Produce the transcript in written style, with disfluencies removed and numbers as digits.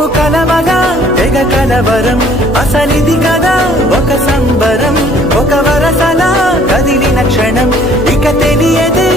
కొంగు కలవగా తెగ కలవరం, అసలిది కదా ఒక సంబరం, ఒక వరసలా కదిలిన క్షణం, ఇక తెలియదే